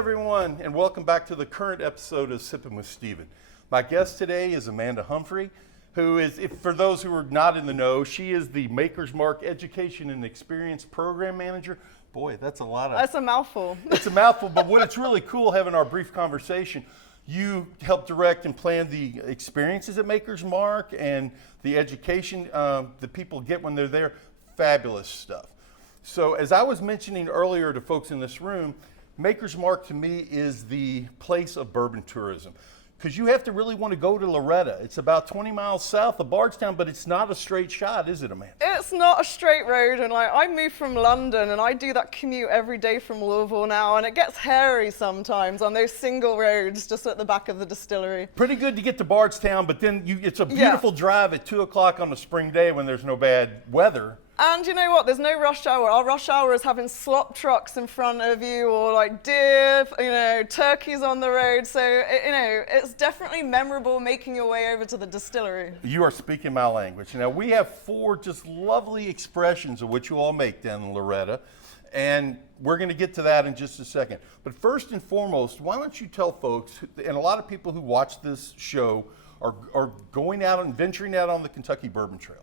everyone, and welcome back to the current episode of Sippin with Steven. My guest today is Amanda Humphrey, who is, for those who are not in the know, she is the Maker's Mark Education and Experience Program Manager. Boy, that's a lot of... That's a mouthful. It's a mouthful, but what it's really cool having our brief conversation, you help direct and plan the experiences at Maker's Mark and the education that people get when they're there. Fabulous stuff. So as I was mentioning earlier to folks in this room, Maker's Mark to me is the place of bourbon tourism, because you have to really want to go to Loretta. It's about 20 miles south of Bardstown, but it's not a straight shot, is it, Amanda? It's not a straight road, and I moved from London, and I do that commute every day from Louisville now, and it gets hairy sometimes on those single roads just at the back of the distillery. Pretty good to get to Bardstown, but then it's a beautiful drive at 2 o'clock on a spring day when there's no bad weather. And you know what? There's no rush hour. Our rush hour is having slop trucks in front of you, or like deer, turkeys on the road. So, it's definitely memorable making your way over to the distillery. You are speaking my language. Now, we have 4 just lovely expressions of what you all make down in Loretta, and we're going to get to that in just a second. But first and foremost, why don't you tell folks, and a lot of people who watch this show are going out and venturing out on the Kentucky Bourbon Trail.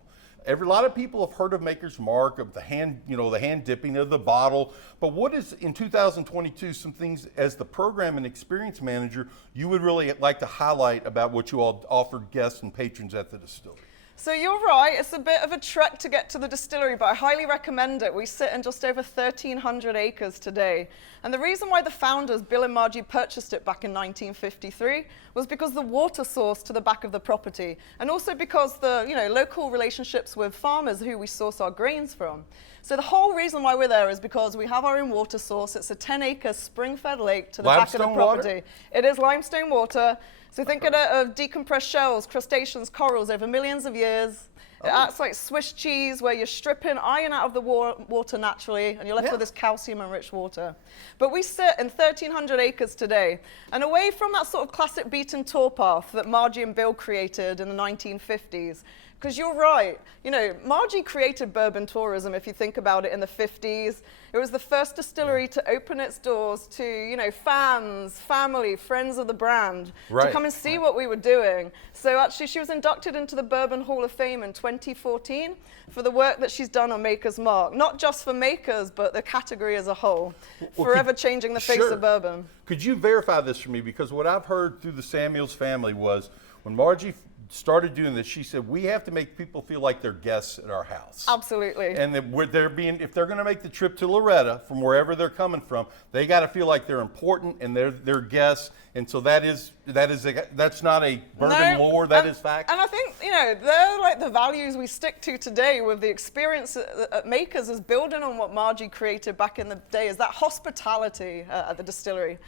A lot of people have heard of Maker's Mark, of the hand dipping of the bottle. But what is, in 2022, some things as the program and experience manager you would really like to highlight about what you all offer guests and patrons at the distillery? So you're right, it's a bit of a trek to get to the distillery, but I highly recommend it. We sit in just over 1,300 acres today. And the reason why the founders, Bill and Margie, purchased it back in 1953 was because the water source to the back of the property, and also because the local relationships with farmers who we source our grains from. So the whole reason why we're there is because we have our own water source. It's a 10-acre spring-fed lake to the back of the property. Water? It is limestone water. So think of decompressed shells, crustaceans, corals over millions of years. It acts like Swiss cheese, where you're stripping iron out of the water naturally, and you're left with this calcium-enriched water. But we sit in 1,300 acres today, and away from that sort of classic beaten tourpath that Margie and Bill created in the 1950s. Because you're right, Margie created bourbon tourism, if you think about it, in the 50s. It was the first distillery to open its doors to, fans, family, friends of the brand, to come and see what we were doing. So actually, she was inducted into the Bourbon Hall of Fame in 2014 for the work that she's done on Maker's Mark. Not just for Makers, but the category as a whole, forever changing the face of bourbon. Could you verify this for me? Because what I've heard through the Samuels family was when Margie started doing this, she said, we have to make people feel like they're guests at our house. Absolutely. And that if they're going to make the trip to Loretta from wherever they're coming from, they got to feel like they're important and they're guests. And so that's not a bourbon lore, that is fact. And I think, they're like the values we stick to today with the experience at Makers is building on what Margie created back in the day, is that hospitality at the distillery.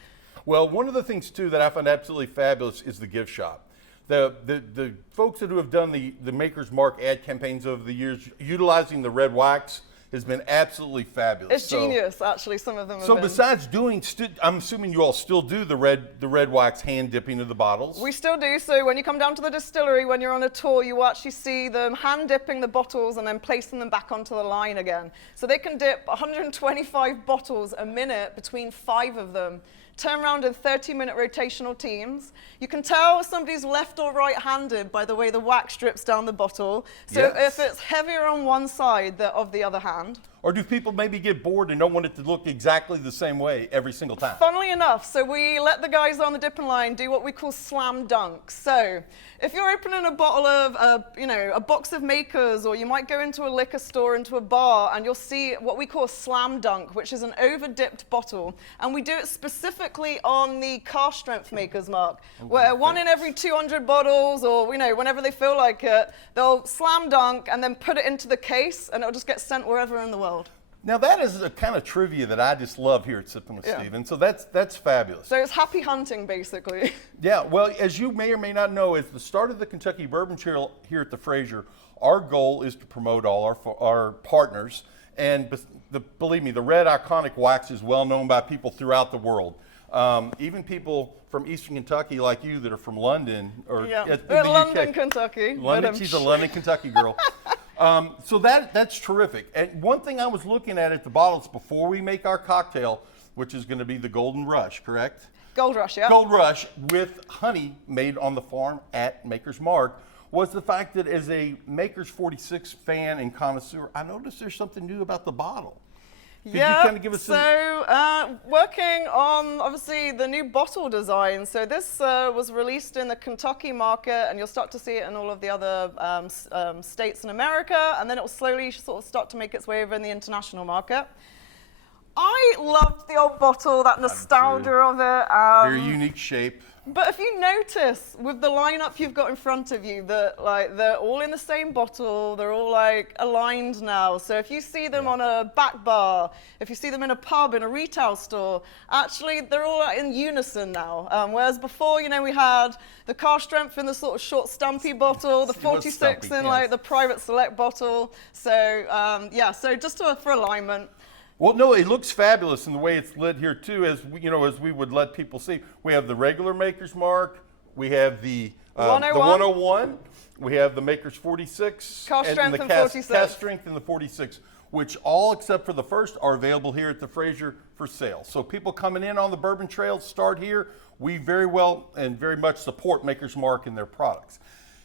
Well, one of the things too that I find absolutely fabulous is the gift shop. The folks who have done the Maker's Mark ad campaigns over the years, utilizing the red wax, has been absolutely fabulous. It's genius, actually. Some of them. So besides doing, I'm assuming you all still do the red wax hand dipping of the bottles. We still do. So when you come down to the distillery, when you're on a tour, you actually see them hand dipping the bottles and then placing them back onto the line again. So they can dip 125 bottles a minute between 5 of them. Turn around in 30-minute rotational teams. You can tell if somebody's left or right-handed by the way the wax drips down the bottle. So if it's heavier on one side of the other hand. Or do people maybe get bored and don't want it to look exactly the same way every single time? Funnily enough, so we let the guys on the dipping line do what we call slam dunk. So if you're opening a bottle of, a box of Makers, or you might go into a liquor store, into a bar, and you'll see what we call slam dunk, which is an over-dipped bottle. And we do it specifically on the car strength Maker's Mark, where 1 in every 200 bottles, or whenever they feel like it, they'll slam dunk and then put it into the case, and it'll just get sent wherever in the world. Now that is a kind of trivia that I just love here at Sippin with Steven. So that's fabulous. So it's happy hunting, basically. Yeah, well, as you may or may not know, at the start of the Kentucky Bourbon Trail here at the Fraser, our goal is to promote all our partners. And believe me, the red iconic wax is well known by people throughout the world. Even people from Eastern Kentucky like you that are from London or in the London, UK. Kentucky. London, she's a London, Kentucky girl. So that's terrific. And one thing I was looking at the bottles before we make our cocktail, which is going to be the Golden Rush, correct? Gold Rush, yeah. Gold Rush with honey made on the farm at Maker's Mark, was the fact that as a Maker's 46 fan and connoisseur, I noticed there's something new about the bottle. Could you kind of give us working on obviously the new bottle design. So this was released in the Kentucky market, and you'll start to see it in all of the other states in America, and then it will slowly sort of start to make its way over in the international market. I loved the old bottle, that nostalgia of it. Very unique shape. But if you notice with the lineup you've got in front of you that like they're all in the same bottle, they're all like aligned now. So if you see them on a back bar, if you see them in a pub, in a retail store, actually they're all in unison now. Whereas before, you know, we had the car strength in the sort of short stumpy bottle, the 46 in like the private select bottle. So so just for alignment. Well, no, it looks fabulous in the way it's lit here too. As we, you know, as we would let people see, we have the regular Maker's Mark, we have the 101, we have the Maker's 46, Car strength and the and 46. cast strength and the 46, which all except for the first are available here at the Fraser for sale. So people coming in on the Bourbon Trail start here. We very well and very much support Maker's Mark and their products.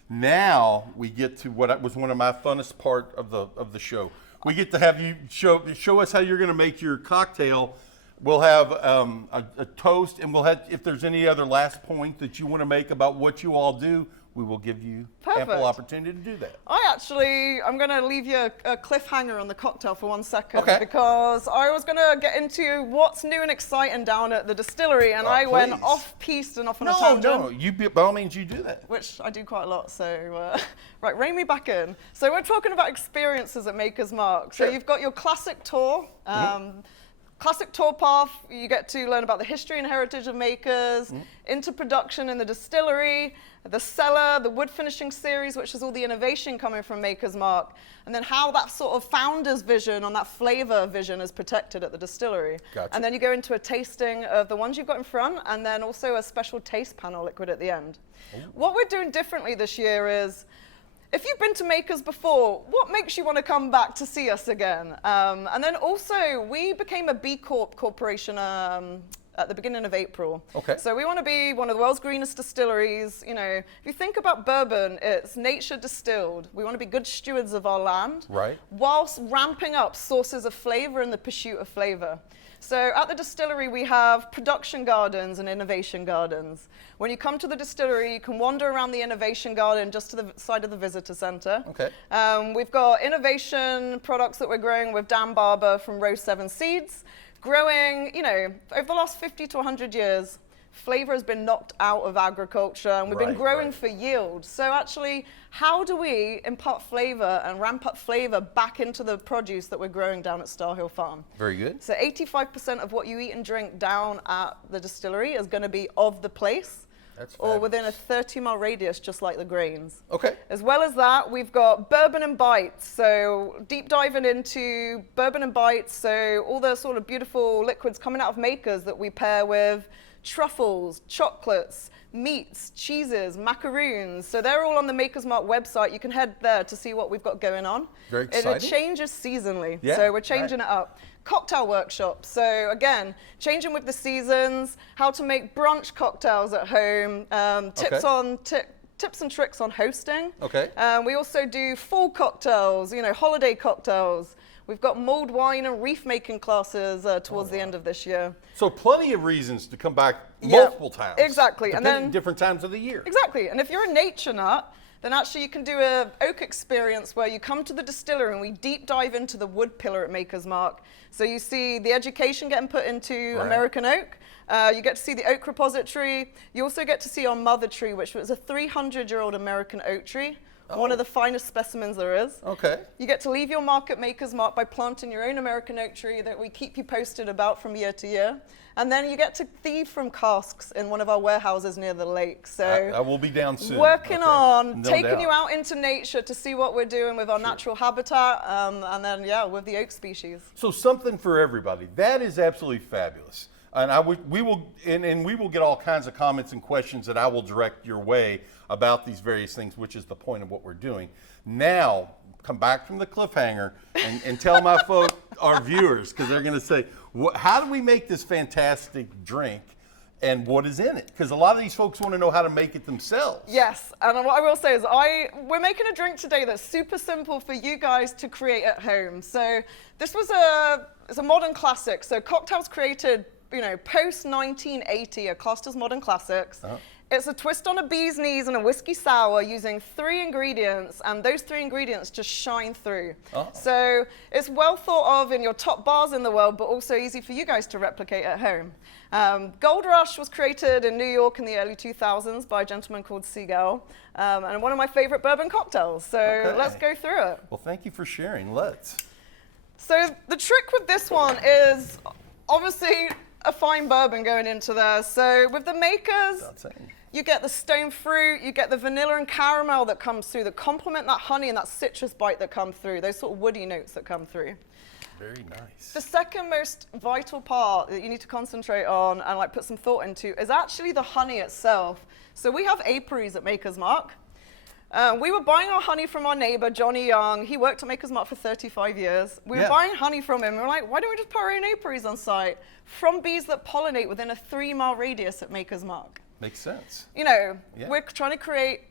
Now we get to what was one of my funnest part of the show. We get to have you show us how you're going to make your cocktail. We'll have a toast, and we'll have, if there's any other last point that you want to make about what you all do, we will give you ample opportunity to do that. I'm going to leave you a cliffhanger on the cocktail for 1 second, because I was going to get into what's new and exciting down at the distillery, and I went off-piste and off on a tangent. No, you by all means you do that. Which I do quite a lot, so right, rein me back in. So we're talking about experiences at Maker's Mark. So you've got your classic tour. Classic tour path, you get to learn about the history and heritage of makers, into production in the distillery, the cellar, the wood finishing series, which is all the innovation coming from Maker's Mark, and then how that sort of founder's vision on that flavor vision is protected at the distillery. Gotcha. And then you go into a tasting of the ones you've got in front, and then also a special taste panel liquid at the end. What we're doing differently this year is, if you've been to Makers before, what makes you want to come back to see us again? And then also, we became a B Corp corporation at the beginning of April. Okay. So we want to be one of the world's greenest distilleries. You know, if you think about bourbon, it's nature distilled. We want to be good stewards of our land, right, whilst ramping up sources of flavor in the pursuit of flavor. So at the distillery, we have production gardens and innovation gardens. When you come to the distillery, you can wander around the innovation garden just to the side of the visitor center. Okay. We've got innovation products that we're growing with Dan Barber from Row 7 Seeds. Growing, you know, over the last 50 to 100 years, flavor has been knocked out of agriculture, and we've been growing for yield. So actually, how do we impart flavor and ramp up flavor back into the produce that we're growing down at Star Hill Farm? Very good. So 85% of what you eat and drink down at the distillery is going to be of the place. That's or within a 30-mile radius, just like the grains. Okay. As well as that, we've got Bourbon and Bites. So deep diving into Bourbon and Bites. So all the sort of beautiful liquids coming out of Makers that we pair with truffles, chocolates, meats, cheeses, macaroons. So they're all on the Maker's Mark website. You can head there to see what we've got going on. Very exciting. And it changes seasonally. Yeah, So we're changing it up. Cocktail workshop. So again, changing with the seasons, how to make brunch cocktails at home, tips and tricks on hosting. Okay. We also do fall cocktails, you know, holiday cocktails. We've got mulled wine and reef making classes towards the end of this year. So plenty of reasons to come back multiple times. Exactly. And then different times of the year. Exactly. And if you're a nature nut, then actually you can do an oak experience where you come to the distillery and we deep dive into the wood pillar at Maker's Mark. So you see the education getting put into American oak. You get to see the oak repository. You also get to see our mother tree, which was a 300-year-old American oak tree. One of the finest specimens there is. Okay. You get to leave your mark at Maker's Mark by planting your own American oak tree that we keep you posted about from year to year. And then you get to thieve from casks in one of our warehouses near the lake. So I will be down soon. Working on No taking doubt. you out into nature to see what we're doing with our natural habitat, and then with the oak species. So something for everybody. That is absolutely fabulous. And we will get all kinds of comments and questions that I will direct your way about these various things, which is the point of what we're doing. Now, come back from the cliffhanger and tell my our viewers, because they're going to say, how do we make this fantastic drink? And what is in it? Because a lot of these folks want to know how to make it themselves. Yes, and what I will say is we're making a drink today that's super simple for you guys to create at home. So this was it's a modern classic. So cocktails created, post 1980 are classed as modern classics. Uh-huh. It's a twist on a bee's knees and a whiskey sour using 3 ingredients, and those 3 ingredients just shine through. Oh. So it's well thought of in your top bars in the world, but also easy for you guys to replicate at home. Gold Rush was created in New York in the early 2000s by a gentleman called Seagull, and one of my favorite bourbon cocktails. So let's go through it. Well, thank you for sharing. Let's. So the trick with this one is obviously a fine bourbon going into there. So with the makers, you get the stone fruit, you get the vanilla and caramel that comes through that complement that honey and that citrus bite that come through, those sort of woody notes that come through. Very nice. The second most vital part that you need to concentrate on and put some thought into is actually the honey itself. So we have apiaries at Maker's Mark. We were buying our honey from our neighbor, Johnny Young. He worked at Maker's Mark for 35 years. We were buying honey from him. We were like, why don't we just put our own apiaries on site from bees that pollinate within a 3-mile radius at Maker's Mark? Makes sense. We're trying to create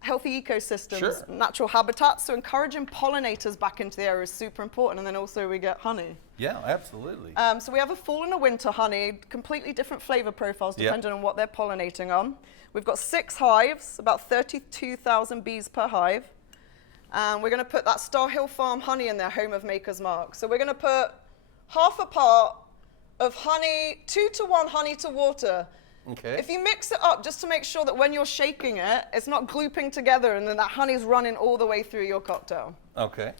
healthy ecosystems, natural habitats, so encouraging pollinators back into the area is super important, and then also we get honey. Yeah, absolutely. So we have a fall and a winter honey, completely different flavor profiles depending on what they're pollinating on. We've got 6 hives, about 32,000 bees per hive. We're going to put that Star Hill Farm honey in their home of Maker's Mark. So we're going to put half a part of honey, 2 to 1 honey to water. Okay. If you mix it up just to make sure that when you're shaking it, it's not glooping together and then that honey's running all the way through your cocktail. Okay.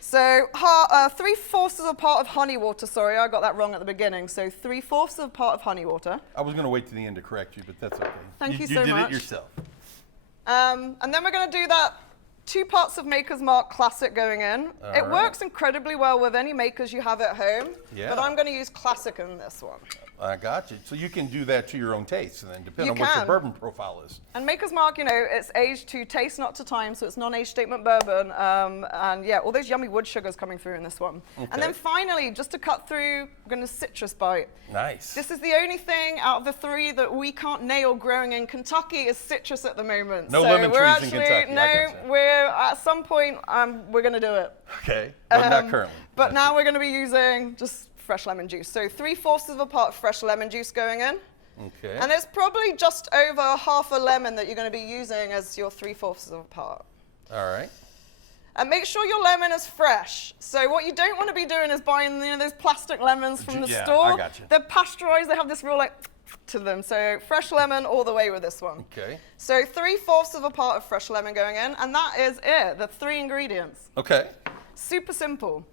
So 3/4 of a part of honey water, sorry, I got that wrong at the beginning. So 3/4 of a part of honey water. I was going to wait to the end to correct you, but that's okay. Thank you so much. You did it yourself. And then we're going to do that 2 parts of Maker's Mark Classic going in. It works incredibly well with any makers you have at home, but I'm going to use Classic in this one. I got you. So you can do that to your own taste, and then depending on what your bourbon profile is. And Maker's Mark, it's aged to taste, not to time, so it's non-age statement bourbon. And all those yummy wood sugars coming through in this one. Okay. And then finally, just to cut through, we're going to citrus bite. Nice. This is the only thing out of the 3 that we can't nail growing in Kentucky is citrus at the moment. No lemon trees in Kentucky. No, we're at some point we're going to do it. Okay, but not currently. But now we're going to be using just fresh lemon juice. So 3/4 of a part of fresh lemon juice going in. Okay. And it's probably just over half a lemon that you're going to be using as your 3/4 of a part. All right. And make sure your lemon is fresh. So what you don't want to be doing is buying those plastic lemons from the store. I got you. They're pasteurized. They have this real to them. So fresh lemon all the way with this one. Okay. So 3/4 of a part of fresh lemon going in, and that is it. The 3 ingredients. Okay. Super simple.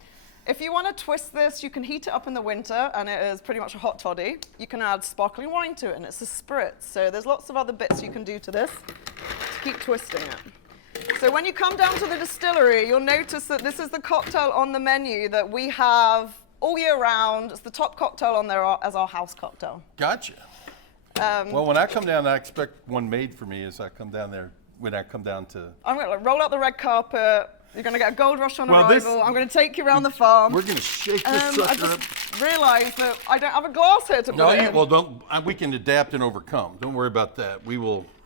If you want to twist this, you can heat it up in the winter, and it is pretty much a hot toddy. You can add sparkling wine to it, and it's a spritz. So there's lots of other bits you can do to this to keep twisting it. So when you come down to the distillery, you'll notice that this is the cocktail on the menu that we have all year round. It's the top cocktail on there as our house cocktail. Gotcha. Well, when I come down, I expect one made for me as I come down there, when I come down to... I'm going to roll out the red carpet. You're going to get a gold rush on arrival. I'm going to take you around the farm. We're going to shake this sucker up. I just realized that I don't have a glass here to put it in. Well, we can adapt and overcome. Don't worry about that.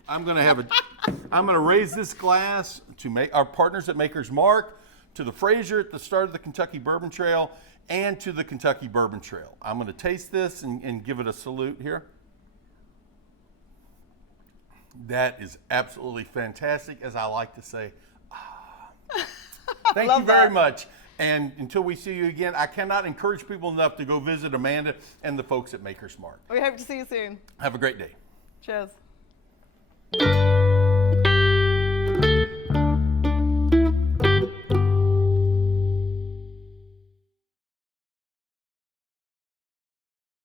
I'm going to raise this glass to make our partners at Maker's Mark, to the Fraser at the start of the Kentucky Bourbon Trail, and to the Kentucky Bourbon Trail. I'm going to taste this and give it a salute here. That is absolutely fantastic, as I like to say. Thank you very much. And until we see you again, I cannot encourage people enough to go visit Amanda and the folks at Maker's Mark. We hope to see you soon. Have a great day. Cheers.